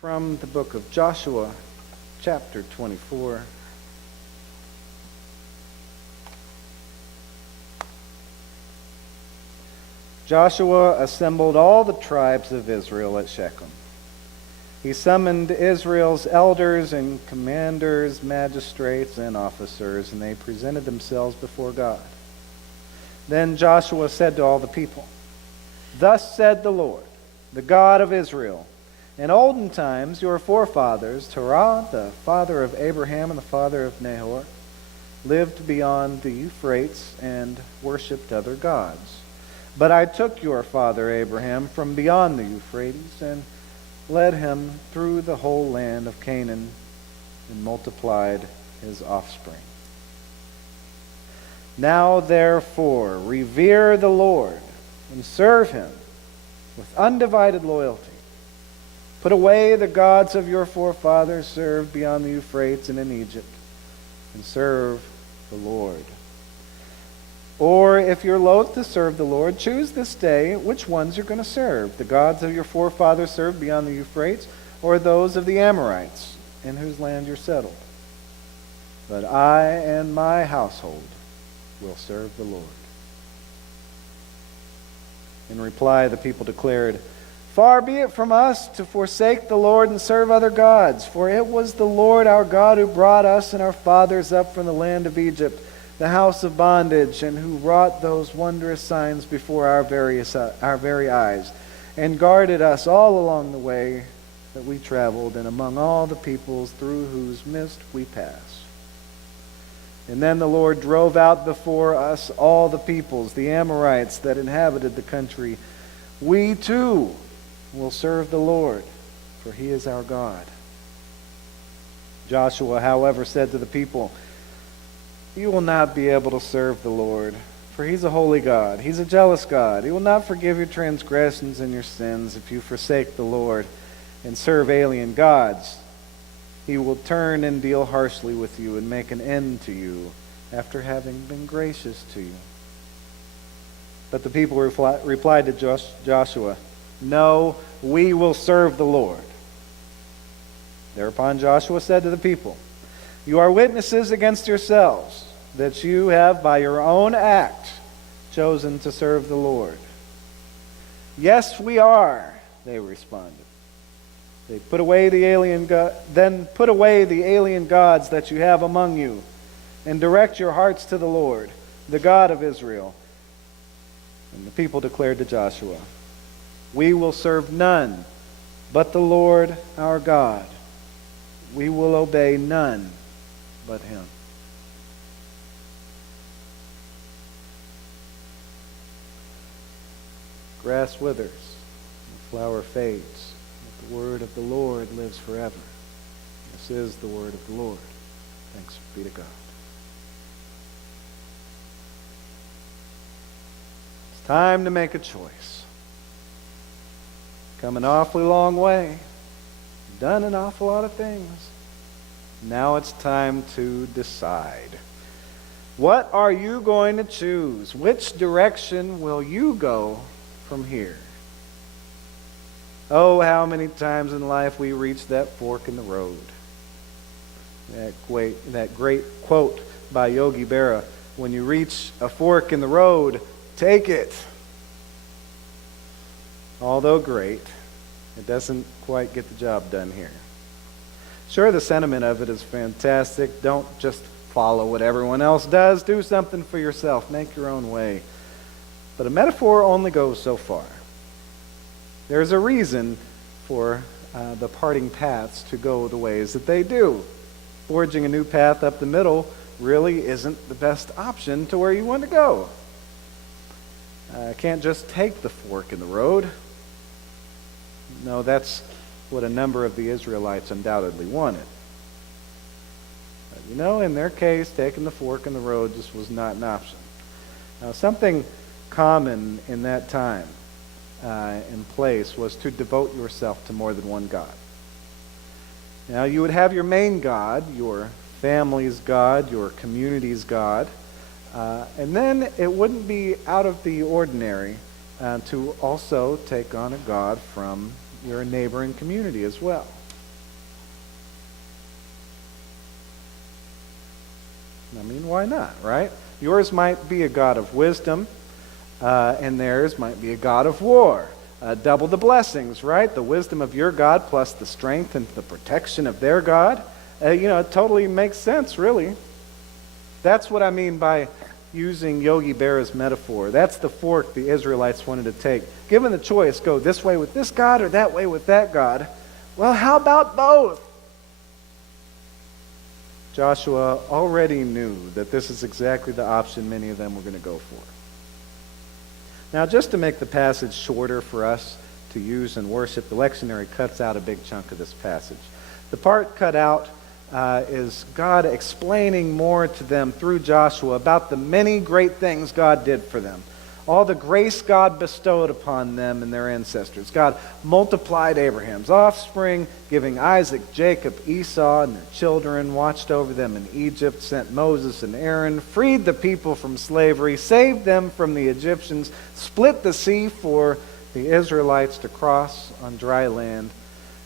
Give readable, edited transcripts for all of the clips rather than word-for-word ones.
From the book of Joshua, chapter 24. Joshua assembled all the tribes of Israel at Shechem. He summoned Israel's elders and commanders, magistrates, and officers, and they presented themselves before God. Then Joshua said to all the people, "Thus said the Lord, the God of Israel, in olden times your forefathers, Terah, the father of Abraham and the father of Nahor, lived beyond the Euphrates and worshipped other gods. But I took your father Abraham from beyond the Euphrates and led him through the whole land of Canaan and multiplied his offspring. Now therefore revere the Lord and serve him with undivided loyalty. Put away the gods of your forefathers served beyond the Euphrates and in Egypt, and serve the Lord. Or if you're loath to serve the Lord, choose this day which ones you're going to serve, the gods of your forefathers served beyond the Euphrates, or those of the Amorites, in whose land you're settled. But I and my household will serve the Lord." In reply, the people declared, "Far be it from us to forsake the Lord and serve other gods, for it was the Lord our God who brought us and our fathers up from the land of Egypt, the house of bondage, and who wrought those wondrous signs before our very eyes, and guarded us all along the way that we traveled, and among all the peoples through whose midst we passed. And then the Lord drove out before us all the peoples, the Amorites that inhabited the country. We too will serve the Lord, for he is our God." Joshua, however, said to the people, "You will not be able to serve the Lord, for he's a holy God. He's a jealous God. He will not forgive your transgressions and your sins if you forsake the Lord and serve alien gods. He will turn and deal harshly with you and make an end to you after having been gracious to you." But the people replied to Joshua, "No, we will serve the Lord." Thereupon Joshua said to the people, "You are witnesses against yourselves that you have by your own act chosen to serve the Lord." "Yes, we are," they responded. Then put away the alien gods that you have among you, and direct your hearts to the Lord, the God of Israel. And the people declared to Joshua, "We will serve none but the Lord our God. We will obey none but him." Grass withers, the flower fades, but the word of the Lord lives forever. This is the word of the Lord. Thanks be to God. It's time to make a choice. Come an awfully long way. Done an awful lot of things. Now it's time to decide. What are you going to choose? Which direction will you go from here? Oh, how many times in life we reach that fork in the road. That great quote by Yogi Berra, "When you reach a fork in the road, take it." Although great, it doesn't quite get the job done here. Sure, the sentiment of it is fantastic. Don't just follow what everyone else does. Do something for yourself. Make your own way. But a metaphor only goes so far. There's a reason for the parting paths to go the ways that they do. Forging a new path up the middle really isn't the best option to where you want to go. Can't just take the fork in the road. No, that's what a number of the Israelites undoubtedly wanted. But in their case, taking the fork in the road just was not an option. Now, something common in that time and place was to devote yourself to more than one God. Now, you would have your main God, your family's God, your community's God, and then it wouldn't be out of the ordinary to also take on a God from your neighboring community as well. I mean, why not, right? Yours might be a God of wisdom, and theirs might be a God of war. Double the blessings, right? The wisdom of your God plus the strength and the protection of their God. It totally makes sense, really. That's what I mean by using Yogi Berra's metaphor. That's the fork the Israelites wanted to take. Given the choice, go this way with this God or that way with that God. Well, how about both? Joshua already knew that this is exactly the option many of them were going to go for. Now, just to make the passage shorter for us to use in worship, the lectionary cuts out a big chunk of this passage. The part cut out is God explaining more to them through Joshua about the many great things God did for them. All the grace God bestowed upon them and their ancestors. God multiplied Abraham's offspring, giving Isaac, Jacob, Esau, and their children, watched over them in Egypt, sent Moses and Aaron, freed the people from slavery, saved them from the Egyptians, split the sea for the Israelites to cross on dry land.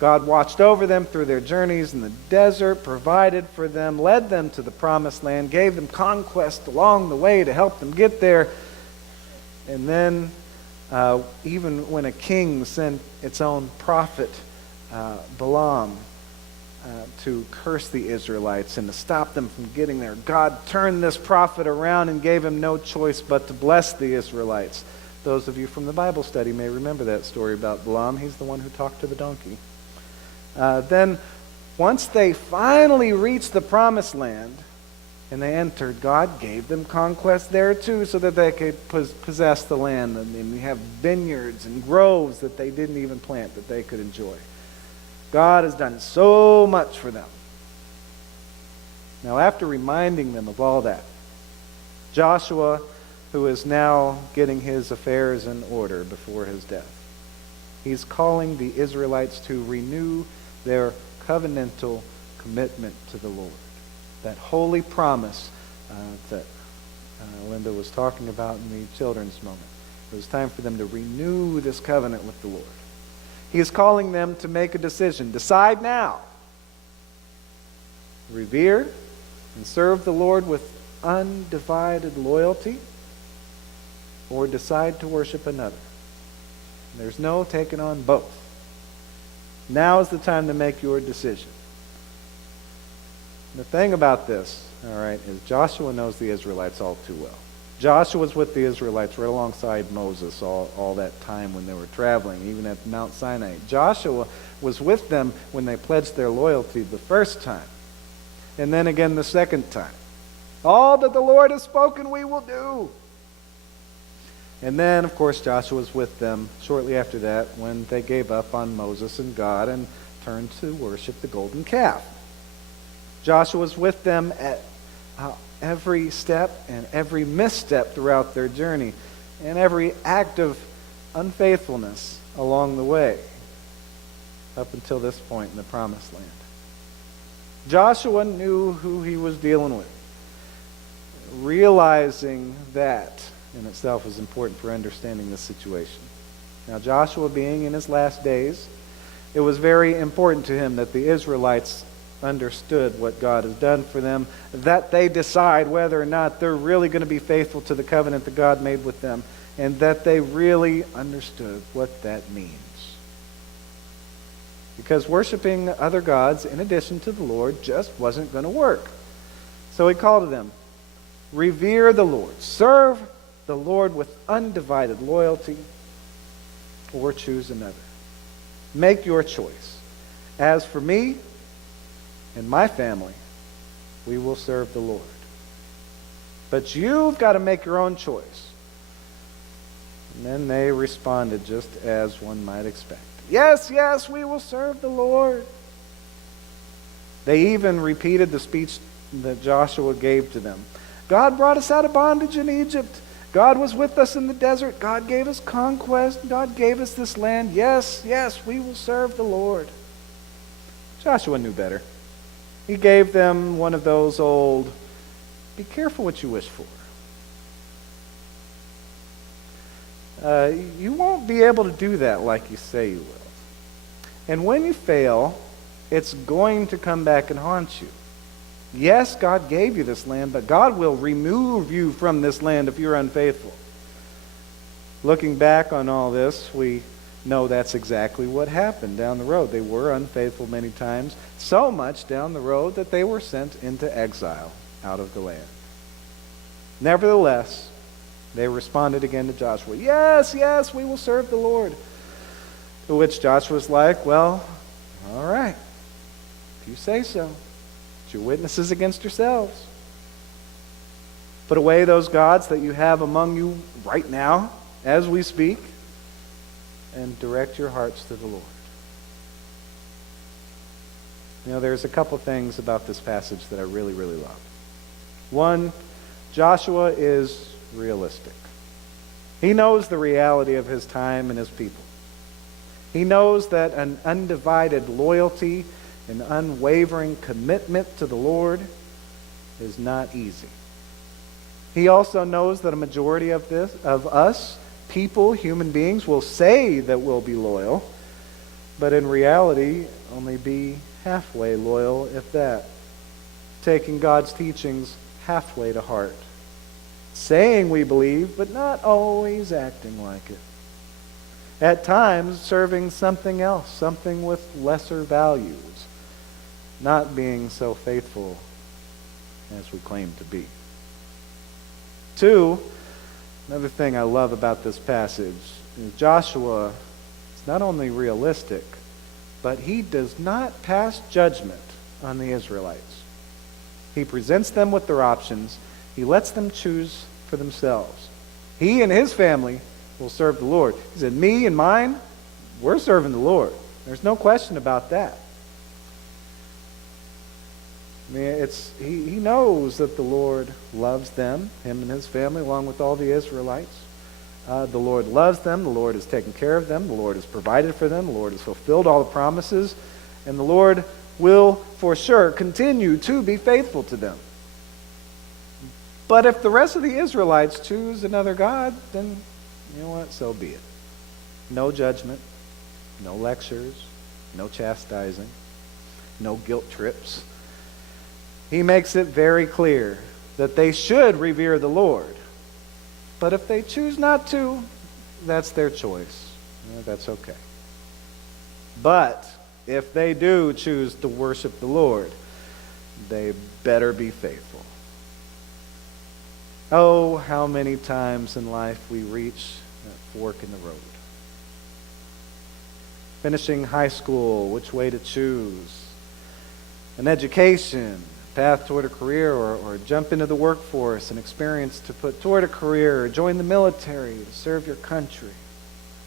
God watched over them through their journeys in the desert, provided for them, led them to the promised land, gave them conquest along the way to help them get there. And then, even when a king sent its own prophet, Balaam, to curse the Israelites and to stop them from getting there, God turned this prophet around and gave him no choice but to bless the Israelites. Those of you from the Bible study may remember that story about Balaam. He's the one who talked to the donkey. Then, once they finally reached the promised land, and they entered, God gave them conquest there too so that they could possess the land and have vineyards and groves that they didn't even plant that they could enjoy. God has done so much for them. Now, after reminding them of all that, Joshua, who is now getting his affairs in order before his death, he's calling the Israelites to renew their covenantal commitment to the Lord. That holy promise that Linda was talking about in the children's moment. It was time for them to renew this covenant with the Lord. He is calling them to make a decision. Decide now. Revere and serve the Lord with undivided loyalty, or decide to worship another. There's no taking on both. Now is the time to make your decision. The thing about this, all right, is Joshua knows the Israelites all too well. Joshua was with the Israelites right alongside Moses all that time when they were traveling, even at Mount Sinai. Joshua was with them when they pledged their loyalty the first time, and then again the second time. All that the Lord has spoken we will do. And then, of course, Joshua was with them shortly after that when they gave up on Moses and God and turned to worship the golden calf. Joshua was with them at every step and every misstep throughout their journey and every act of unfaithfulness along the way up until this point in the promised land. Joshua knew who he was dealing with. Realizing that in itself was important for understanding this situation. Now, Joshua being in his last days, it was very important to him that the Israelites understood what God has done for them, that they decide whether or not they're really going to be faithful to the covenant that God made with them, and that they really understood what that means. Because worshiping other gods in addition to the Lord just wasn't going to work. So he called to them, revere the Lord, serve the Lord with undivided loyalty, or choose another. Make your choice. As for me and my family, we will serve the Lord. But you've got to make your own choice. And then they responded just as one might expect. Yes, yes, we will serve the Lord. They even repeated the speech that Joshua gave to them. God brought us out of bondage in Egypt. God was with us in the desert. God gave us conquest. God gave us this land. Yes, yes, we will serve the Lord. Joshua knew better. He gave them one of those old, be careful what you wish for. You won't be able to do that like you say you will. And when you fail, it's going to come back and haunt you. Yes, God gave you this land, but God will remove you from this land if you're unfaithful. Looking back on all this, we know that's exactly what happened down the road. They were unfaithful many times, so much down the road that they were sent into exile out of the land. Nevertheless, they responded again to Joshua, "Yes, yes, we will serve the Lord." To which Joshua's like, "Well, all right, if you say so. But you're witnesses against yourselves. Put away those gods that you have among you right now, as we speak, and direct your hearts to the Lord." You know, there's a couple things about this passage that I really, really love. One, Joshua is realistic. He knows the reality of his time and his people. He knows that an undivided loyalty and unwavering commitment to the Lord is not easy. He also knows that a majority of us, people, human beings, will say that we'll be loyal, but in reality only be halfway loyal, if that. Taking God's teachings halfway to heart. Saying we believe, but not always acting like it. At times, serving something else, something with lesser values. Not being so faithful as we claim to be. Two, another thing I love about this passage is Joshua is not only realistic, but he does not pass judgment on the Israelites. He presents them with their options. He lets them choose for themselves. He and his family will serve the Lord. He said, "Me and mine, we're serving the Lord." There's no question about that. I mean, he knows that the Lord loves them, him and his family, along with all the Israelites. The Lord loves them. The Lord has taken care of them. The Lord has provided for them. The Lord has fulfilled all the promises. And the Lord will, for sure, continue to be faithful to them. But if the rest of the Israelites choose another God, then you know what? So be it. No judgment, no lectures, no chastising, no guilt trips. He makes it very clear that they should revere the Lord. But if they choose not to, that's their choice. That's okay. But if they do choose to worship the Lord, they better be faithful. Oh, how many times in life we reach that fork in the road. Finishing high school, which way to choose. An education, path toward a career, or jump into the workforce, an experience to put toward a career, or join the military to serve your country.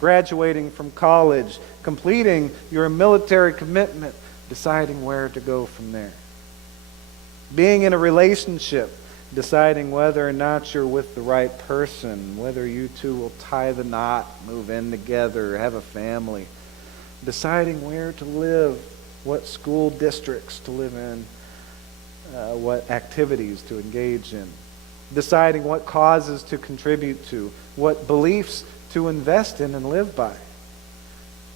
Graduating from college, completing your military commitment, deciding where to go from there. Being in a relationship, deciding whether or not you're with the right person, whether you two will tie the knot, move in together, have a family. Deciding where to live, what school districts to live in, what activities to engage in. Deciding what causes to contribute to, what beliefs to invest in and live by.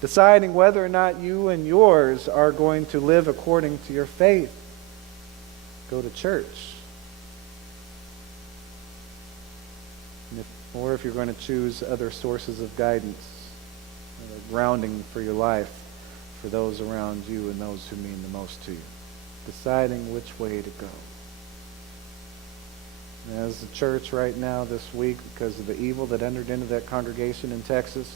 Deciding whether or not you and yours are going to live according to your faith. Go to church. Or if you're going to choose other sources of guidance, grounding for your life, for those around you and those who mean the most to you. Deciding which way to go. And as a church right now this week, because of the evil that entered into that congregation in Texas,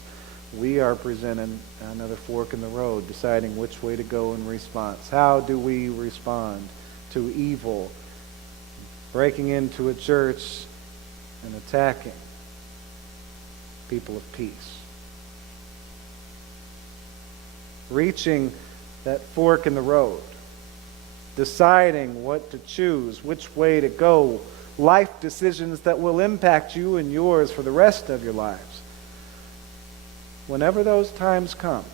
we are presenting another fork in the road, deciding which way to go in response. How do we respond to evil, breaking into a church and attacking people of peace? Reaching that fork in the road, deciding what to choose, which way to go, life decisions that will impact you and yours for the rest of your lives. Whenever those times come,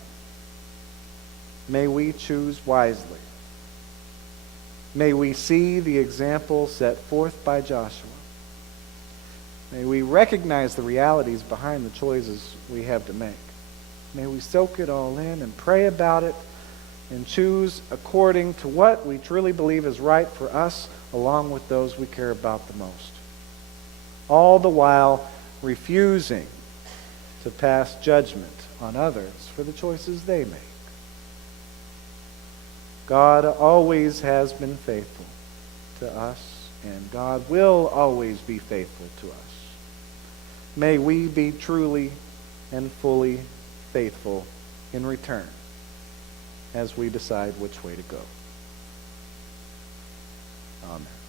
may we choose wisely. May we see the example set forth by Joshua. May we recognize the realities behind the choices we have to make. May we soak it all in and pray about it and choose according to what we truly believe is right for us, along with those we care about the most. All the while refusing to pass judgment on others for the choices they make. God always has been faithful to us, and God will always be faithful to us. May we be truly and fully faithful in return as we decide which way to go. Amen.